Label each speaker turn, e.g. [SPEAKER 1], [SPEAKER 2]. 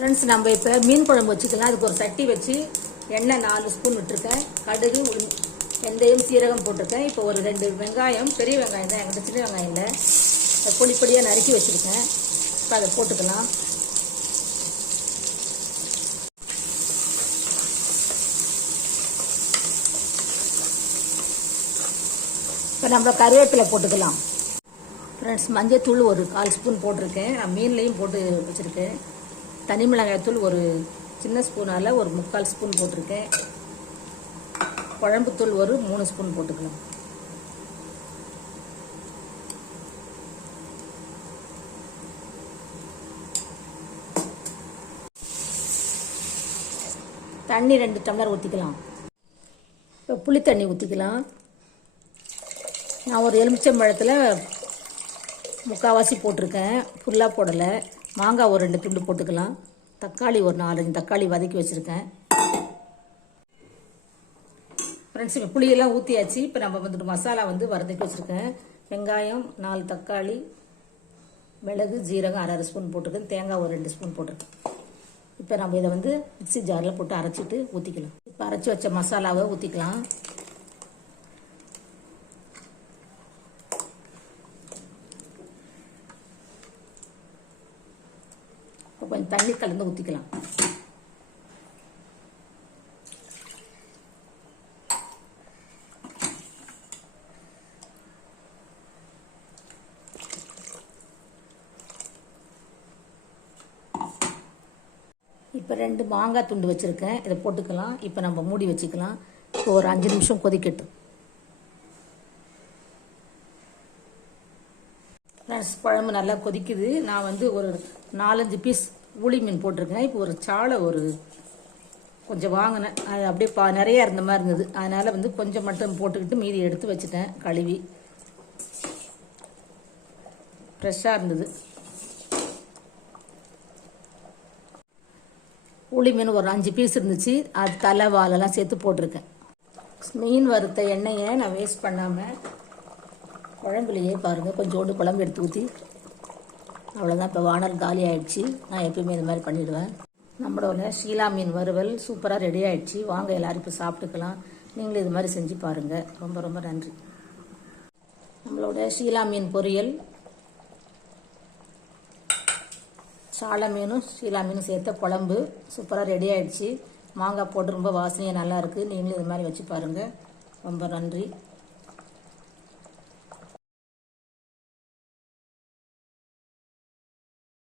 [SPEAKER 1] Friends நம்ம இப்போ மீன் குழம்பு வச்சுக்கலாம். அதுக்கு ஒரு சட்டி வச்சு எண்ணெய் நாலு ஸ்பூன் விட்டுருக்கேன். கடுகு வெந்தயம் சீரகம் போட்டிருக்கேன். இப்போ ஒரு ரெண்டு வெங்காயம் பெரிய வெங்காயம் தான். எங்கிட்ட சின்ன வெங்காயம் இல்லை. அதை பொடி பொடியாக நறுக்கி வச்சுருக்கேன். இப்போ அதை போட்டுக்கலாம். இப்போ நம்ம கருவேப்பிலை போட்டுக்கலாம். ஃப்ரெண்ட்ஸ் மஞ்சத்தூள் ஒரு கால் ஸ்பூன் போட்டிருக்கேன். நான் மீன்லேயும் போட்டு வச்சுருக்கேன். தனி மிளகாய்த்தூள் ஒரு சின்ன ஸ்பூனால் ஒரு முக்கால் ஸ்பூன் போட்டிருக்கேன். குழம்புத்தூள் ஒரு மூணு ஸ்பூன் போட்டுக்கலாம். தண்ணி ரெண்டு டம்ளர் ஊற்றிக்கலாம் இப்போ புளி தண்ணி ஊற்றிக்கலாம் நான் ஒரு எலுமிச்சம்பழத்தில் முக்கால்வாசி போட்டிருக்கேன். ஃபுல்லாக போடலை. மாங்காய் ஒரு ரெண்டு துண்டு போட்டுக்கலாம். தக்காளி ஒரு நாலஞ்சு தக்காளி வதக்கி வச்சுருக்கேன். ஃப்ரெண்ட்ஸ் இப்போ புளியெல்லாம் ஊற்றியாச்சு இப்போ நம்ம வந்துட்டு மசாலா வந்து வதக்கி வச்சுருக்கேன். வெங்காயம் நாலு தக்காளி மிளகு ஜீரகம் அரை அரை ஸ்பூன் போட்டிருக்கேன் தேங்காய் ஒரு ரெண்டு ஸ்பூன் போட்டிருக்கேன் இப்போ நம்ம இதை வந்து மிக்சி ஜாரில் போட்டு அரைச்சிட்டு ஊற்றிக்கலாம் இப்போ அரைச்சி வச்ச மசாலாவை ஊற்றிக்கலாம் கொஞ்சம் தண்ணி கலந்து ஊற்றிக்கலாம் இப்போ ரெண்டு மாங்காய் துண்டு வச்சுருக்கேன். இதை போட்டுக்கலாம். இப்போ நம்ம மூடி வச்சுக்கலாம். இப்போ ஒரு அஞ்சு நிமிஷம் கொதிக்கட்டும். குழம்பு நல்லா கொதிக்குது. நான் வந்து ஒரு நாலஞ்சு பீஸ் ஊளி மீன் போட்டிருக்கேன். இப்போ ஒரு சாலை ஒரு கொஞ்சம் வாங்கினேன். அது அப்படியே பா நிறையா இருந்த மாதிரி இருந்தது. அதனால் வந்து கொஞ்சம் மட்டும் போட்டுக்கிட்டு மீதி எடுத்து வச்சுட்டேன். கழுவி. ஃப்ரெஷ்ஷாக இருந்தது. ஊளி மீன் ஒரு அஞ்சு பீஸ் இருந்துச்சு. அது தலை வாலெல்லாம் சேர்த்து போட்டிருக்கேன். மீன் வறுத்த எண்ணெயை நான் வேஸ்ட் பண்ணாமல் குழம்புலையே பாருங்கள் கொஞ்சோண்டு குழம்பு எடுத்து ஊற்றி அவ்வளோதான் இப்போ வானல் காலி ஆயிடுச்சு. நான் எப்பயுமே இது மாதிரி பண்ணிவிடுவேன் நம்மளோட ஷீலா மீன் வறுவல் சூப்பராக ரெடி ஆயிடுச்சு. வாங்க எல்லோரும் இப்போ சாப்பிட்டுக்கலாம். நீங்களும் இது மாதிரி செஞ்சு பாருங்கள் ரொம்ப ரொம்ப நன்றி. நம்மளோட ஷீலா மீன் பொரியல். சாலை மீனும் ஷீலா மீனும் சேர்த்த குழம்பு சூப்பராக ரெடி ஆயிடுச்சு. மாங்காய் போட்டு ரொம்ப வாசனையாக நல்லாயிருக்கு நீங்களும் இது மாதிரி வச்சு பாருங்கள் ரொம்ப நன்றி.